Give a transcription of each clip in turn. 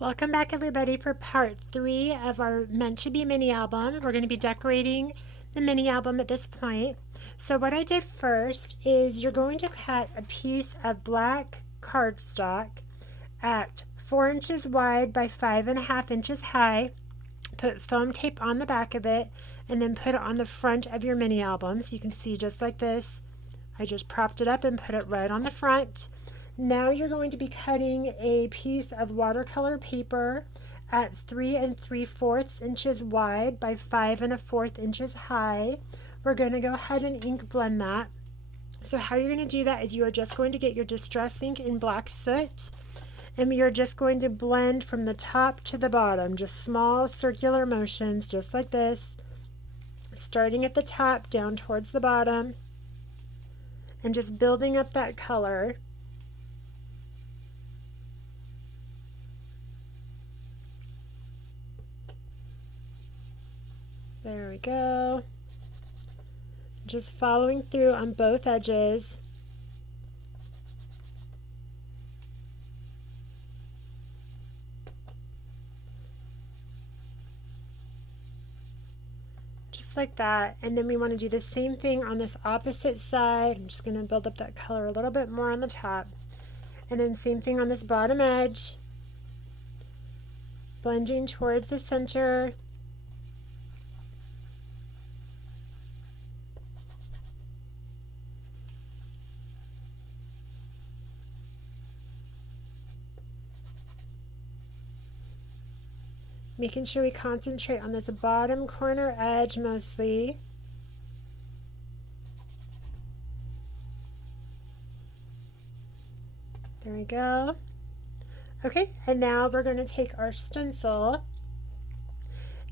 Welcome back everybody for part 3 of our Meant to Be mini album. We're going to be decorating the mini album at this point. So what I did first is you're going to cut a piece of black cardstock at 4 inches wide by 5.5 inches high. Put foam tape on the back of it and then put it on the front of your mini album. So you can see just like this. I just propped it up and put it right on the front. Now you're going to be cutting a piece of watercolor paper at 3 3/4 inches wide by 5 1/4 inches high. We're going to go ahead and ink blend that. So how you're going to do that is you are just going to get your distress ink in black soot, and we are just going to blend from the top to the bottom, just small circular motions just like this, starting at the top down towards the bottom and just building up that color. There we go. Just following through on both edges. Just like that. And then we want to do the same thing on this opposite side. I'm just going to build up that color a little bit more on the top. And then same thing on this bottom edge. Blending towards the center. Making sure we concentrate on this bottom corner edge mostly. There we go. Okay, and now we're going to take our stencil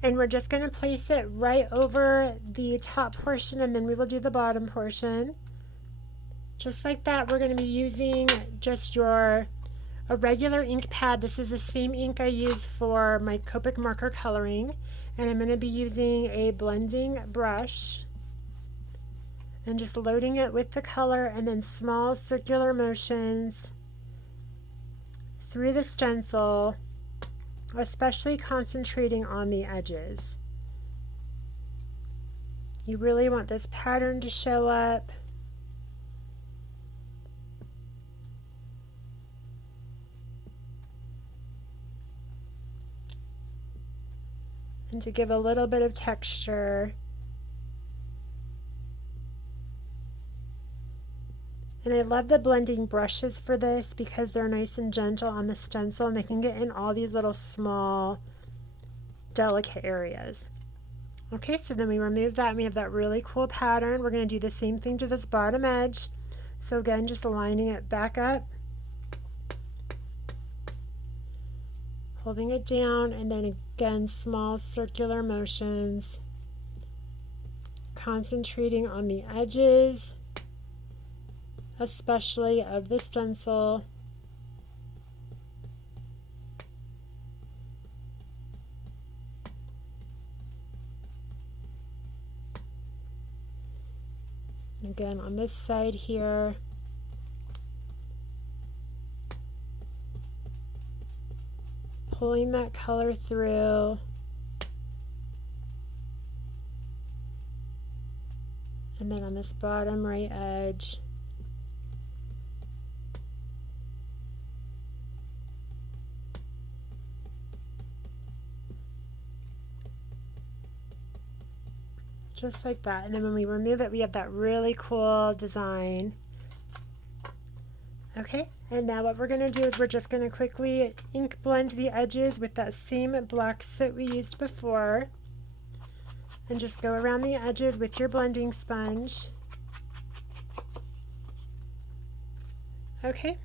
and we're just going to place it right over the top portion, and then we will do the bottom portion. Just like that. We're going to be using just a regular ink pad. This is the same ink I use for my Copic marker coloring, and I'm going to be using a blending brush and just loading it with the color and then small circular motions through the stencil, especially concentrating on the edges. You really want this pattern to show up. And to give a little bit of texture. And I love the blending brushes for this because they're nice and gentle on the stencil and they can get in all these little small delicate areas. Okay, so then we remove that and we have that really cool pattern. We're going to do the same thing to this bottom edge. So again, just aligning it back up, holding it down, and then again small circular motions, concentrating on the edges, especially of the stencil. Again on this side here. Pulling that color through. And then on this bottom right edge. Just like that. And then when we remove it, we have that really cool design. Okay, and now what we're going to do is we're just going to quickly ink blend the edges with that same black soot we used before. And just go around the edges with your blending sponge. Okay.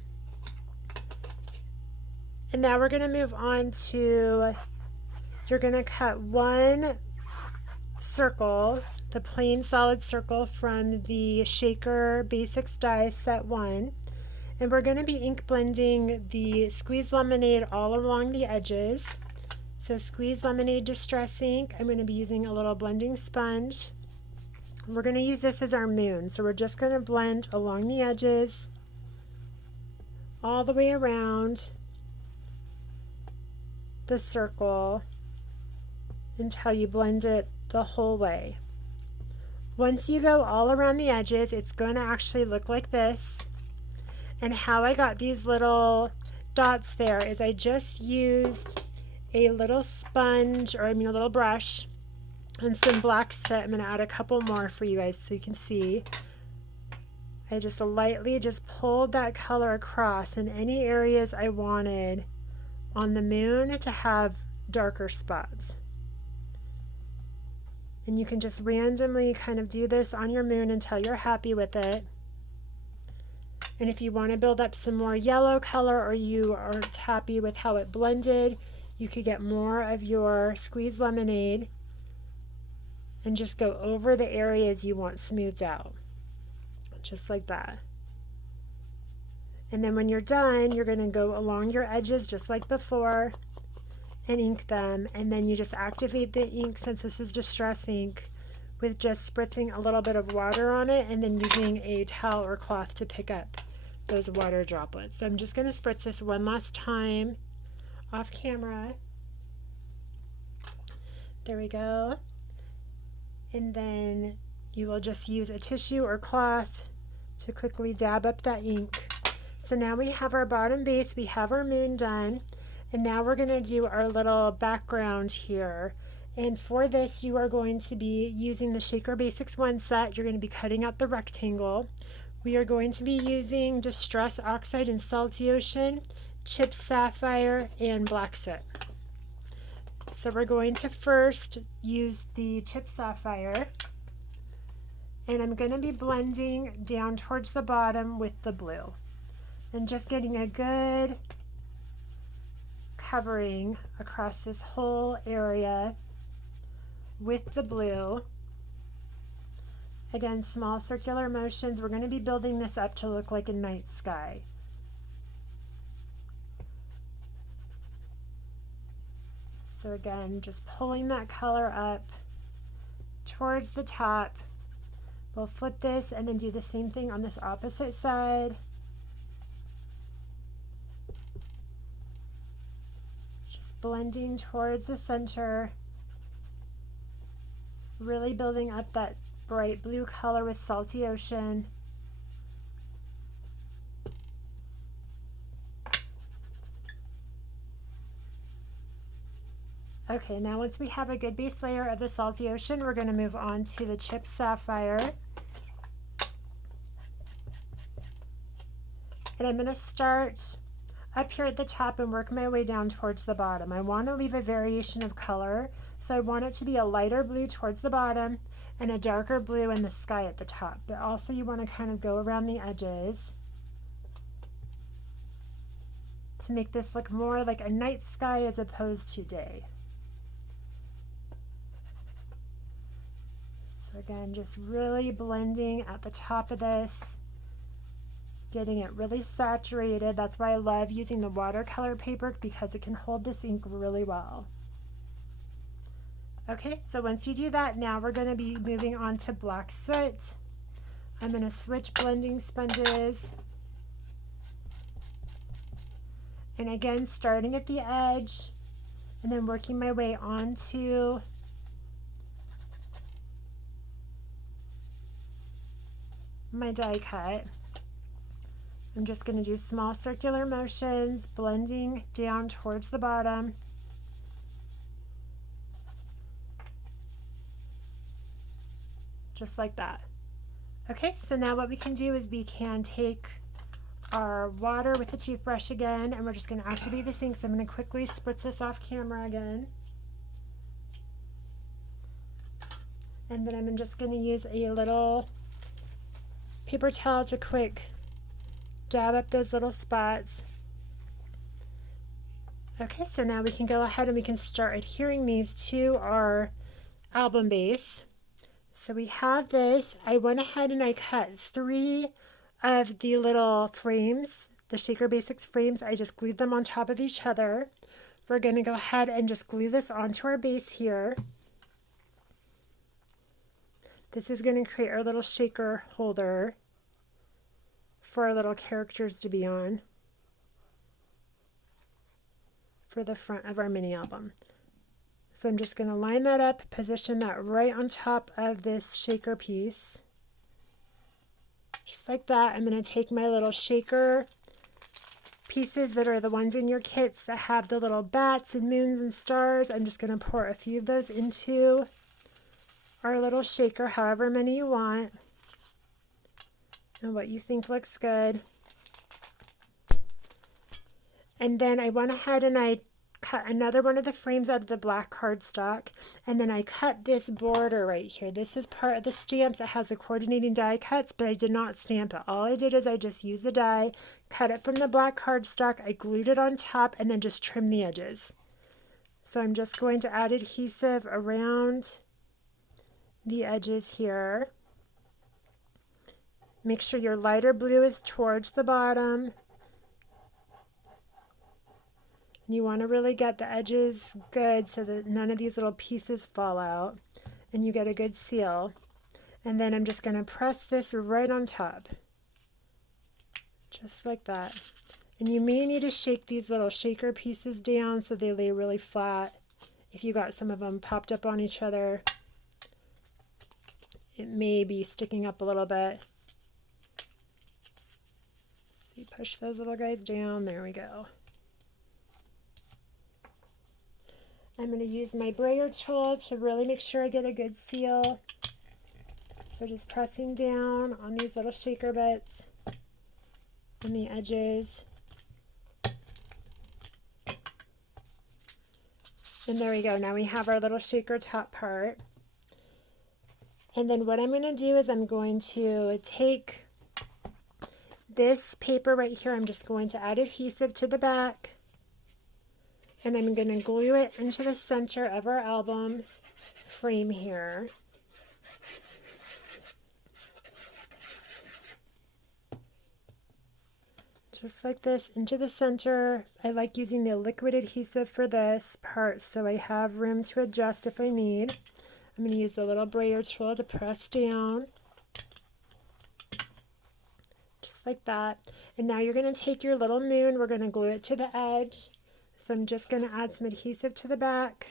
And now we're going to move on to, you're going to cut one circle, the plain solid circle from the Shaker Basics Die Set 1. And we're going to be ink blending the Squeeze Lemonade all along the edges. So Squeeze Lemonade Distress Ink. I'm going to be using a little blending sponge. We're going to use this as our moon. So we're just going to blend along the edges, all the way around. the circle until you blend it the whole way. Once you go all around the edges, it's going to actually look like this. And how I got these little dots there is I just used a little sponge, or I mean a little brush, and some black soot. I'm going to add a couple more for you guys so you can see. I just lightly just pulled that color across in any areas I wanted on the moon to have darker spots. And you can just randomly kind of do this on your moon until you're happy with it. And if you want to build up some more yellow color, or you aren't happy with how it blended, you could get more of your squeezed lemonade and just go over the areas you want smoothed out. Just like that. And then when you're done, you're going to go along your edges just like before and ink them. And then you just activate the ink, since this is distress ink, with just spritzing a little bit of water on it and then using a towel or cloth to pick up those water droplets. So I'm just going to spritz this one last time off camera. There we go. And then you will just use a tissue or cloth to quickly dab up that ink. So now we have our bottom base, we have our moon done, and now we're going to do our little background here. And for this, you are going to be using the Shaker Basics 1 set. You're going to be cutting out the rectangle. We are going to be using Distress Oxide and Salty Ocean, Chipped Sapphire, and Black Soot. So we're going to first use the Chipped Sapphire, and I'm going to be blending down towards the bottom with the blue and just getting a good covering across this whole area with the blue. Again, small circular motions. We're going to be building this up to look like a night sky. So again, just pulling that color up towards the top. We'll flip this and then do the same thing on this opposite side. Just blending towards the center. Really building up that bright blue color with Salty Ocean. Okay, now once we have a good base layer of the Salty Ocean, we're going to move on to the Chipped Sapphire. And I'm going to start up here at the top and work my way down towards the bottom. I want to leave a variation of color, so I want it to be a lighter blue towards the bottom and a darker blue in the sky at the top. But also you want to kind of go around the edges to make this look more like a night sky as opposed to day. So again, just really blending at the top of this, getting it really saturated. That's why I love using the watercolor paper, because it can hold this ink really well. Okay, so once you do that, now we're going to be moving on to Black Soot. I'm going to switch blending sponges. And again, starting at the edge and then working my way onto my die cut. I'm just going to do small circular motions, blending down towards the bottom. Just like that. Okay, so now what we can do is we can take our water with the toothbrush again, and we're just going to activate the sink. So I'm going to quickly spritz this off camera again. And then I'm just going to use a little paper towel to quick dab up those little spots. Okay, so now we can go ahead and we can start adhering these to our album base. So we have this. I went ahead and I cut 3 of the little frames, the Shaker Basics frames. I just glued them on top of each other. We're going to go ahead and just glue this onto our base here. This is going to create our little shaker holder for our little characters to be on. for the front of our mini album. So I'm just going to line that up, position that right on top of this shaker piece. Just like that. I'm going to take my little shaker pieces that are the ones in your kits that have the little bats and moons and stars. I'm just going to pour a few of those into our little shaker, however many you want, and what you think looks good. And then I went ahead and I cut another one of the frames out of the black cardstock, and then I cut this border right here. This is part of the stamps. It has the coordinating die cuts, but I did not stamp it. All I did is I just used the die, cut it from the black cardstock, I glued it on top, and then just trimmed the edges. So I'm just going to add adhesive around the edges here. Make sure your lighter blue is towards the bottom. You want to really get the edges good so that none of these little pieces fall out and you get a good seal. And then I'm just going to press this right on top, just like that. And you may need to shake these little shaker pieces down so they lay really flat. If you got some of them popped up on each other, it may be sticking up a little bit. Let's see, push those little guys down. There we go. I'm going to use my brayer tool to really make sure I get a good seal. So just pressing down on these little shaker bits on the edges. And there we go. Now we have our little shaker top part. And then what I'm going to do is I'm going to take this paper right here. I'm just going to add adhesive to the back. And I'm going to glue it into the center of our album frame here. Just like this into the center. I like using the liquid adhesive for this part so I have room to adjust if I need. I'm going to use the little brayer tool to press down. Just like that. And now you're going to take your little moon. We're going to glue it to the edge. So I'm just going to add some adhesive to the back.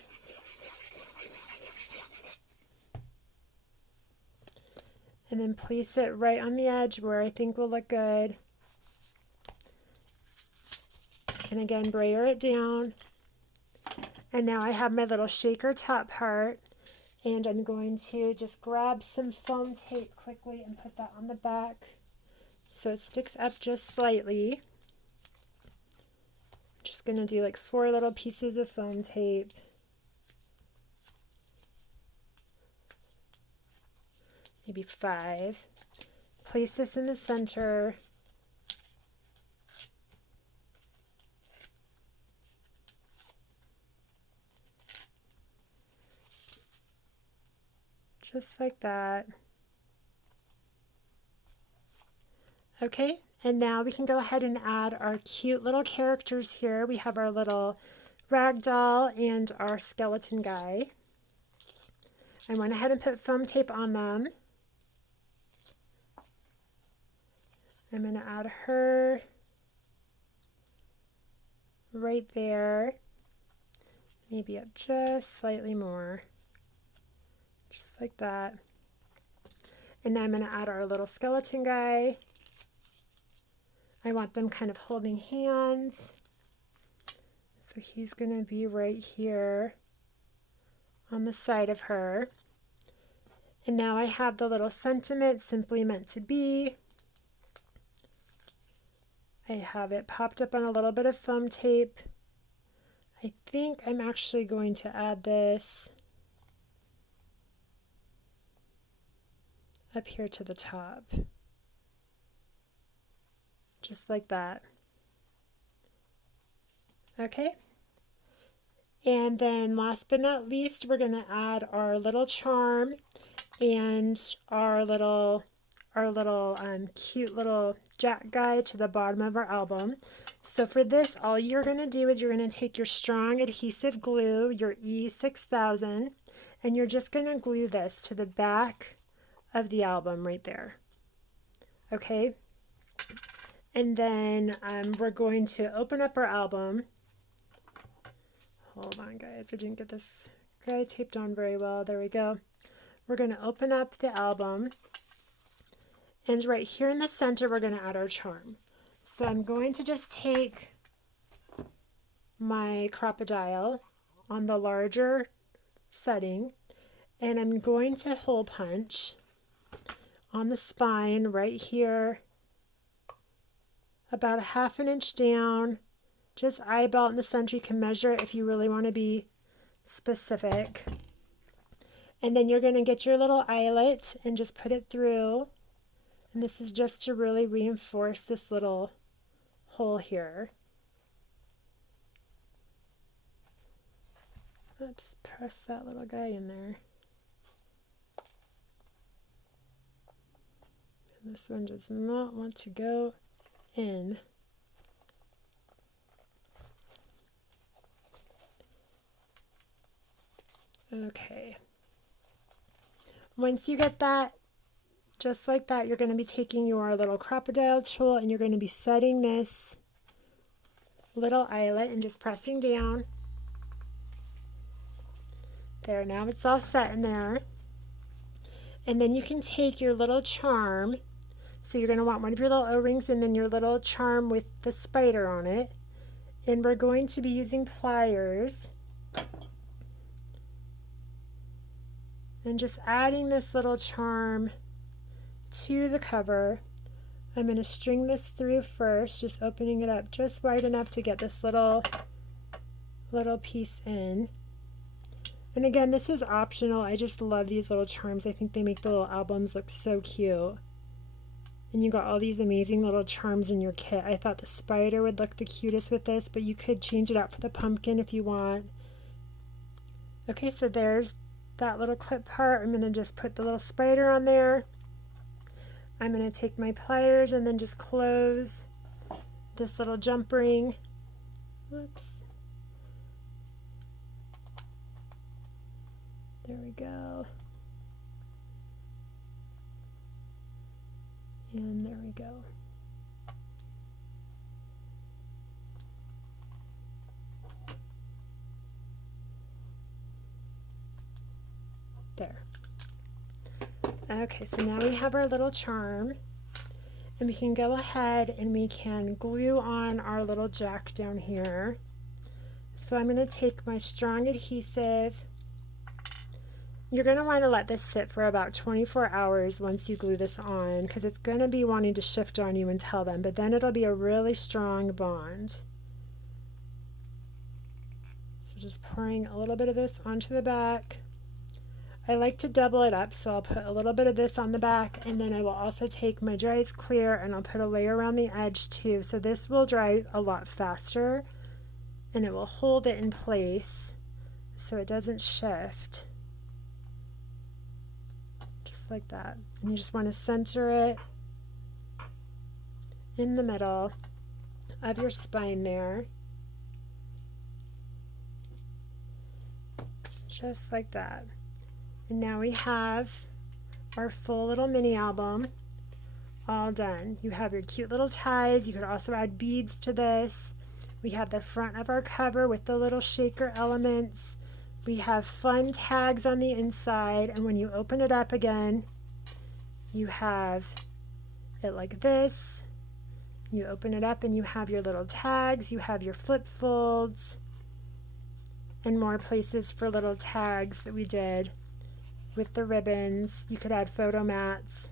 And then place it right on the edge where I think will look good. And again, brayer it down. And now I have my little shaker top part. And I'm going to just grab some foam tape quickly and put that on the back so it sticks up just slightly. Just going to do like 4 little pieces of foam tape. Maybe 5. Place this in the center. Just like that. Okay. And now we can go ahead and add our cute little characters here. We have our little rag doll and our skeleton guy. I went ahead and put foam tape on them. I'm going to add her right there. Maybe up just slightly more. Just like that. And now I'm going to add our little skeleton guy. I want them kind of holding hands. So he's going to be right here on the side of her. And now I have the little sentiment, simply meant to be. I have it popped up on a little bit of foam tape. I think I'm actually going to add this up here to the top. Just like that. Okay. And then last but not least, we're going to add our little charm and our little cute little jack guy to the bottom of our album. So for this, all you're going to do is you're going to take your strong adhesive glue, your E6000, and you're just going to glue this to the back of the album right there. Okay. And then we're going to open up our album. Hold on, guys. I didn't get this guy taped on very well. There we go. We're going to open up the album. And right here in the center, we're going to add our charm. So I'm going to just take my crocodile on the larger setting, and I'm going to hole punch on the spine right here, about a 1/2 inch down, just eyeball it in the center. You can measure it if you really want to be specific. And then you're going to get your little eyelet and just put it through. And this is just to really reinforce this little hole here. Let's press that little guy in there. And this one does not want to go in. Okay. Once you get that, just like that, you're going to be taking your little crocodile tool and you're going to be setting this little eyelet and just pressing down. There, now it's all set in there. And then you can take your little charm. So you're going to want one of your little O-rings and then your little charm with the spider on it. And we're going to be using pliers. And just adding this little charm to the cover. I'm going to string this through first, just opening it up just wide enough to get this little piece in. And again, this is optional. I just love these little charms. I think they make the little albums look so cute. And you got all these amazing little charms in your kit. I thought the spider would look the cutest with this, but you could change it out for the pumpkin if you want. Okay, so there's that little clip part. I'm going to just put the little spider on there. I'm going to take my pliers and then just close this little jump ring. Whoops. There we go. And there we go. There. Okay, so now we have our little charm, and we can go ahead and we can glue on our little jack down here. So I'm going to take my strong adhesive. You're going to want to let this sit for about 24 hours once you glue this on, because it's going to be wanting to shift on you until then, but then it'll be a really strong bond. So just pouring a little bit of this onto the back. I like to double it up, so I'll put a little bit of this on the back, and then I will also take my dry ice clear and I'll put a layer around the edge too. So this will dry a lot faster and it will hold it in place so it doesn't shift. Just like that. And you just want to center it in the middle of your spine there. Just like that. And now we have our full little mini album all done. You have your cute little ties. You could also add beads to this. We have the front of our cover with the little shaker elements. We have fun tags on the inside, and when you open it up again, you have it like this. You open it up and you have your little tags. You have your flip folds and more places for little tags that we did with the ribbons. You could add photo mats.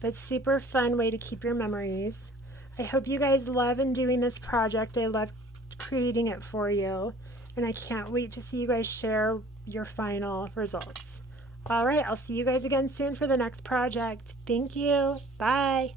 But super fun way to keep your memories. I hope you guys love and doing this project. I love creating it for you. And I can't wait to see you guys share your final results. All right, I'll see you guys again soon for the next project. Thank you. Bye.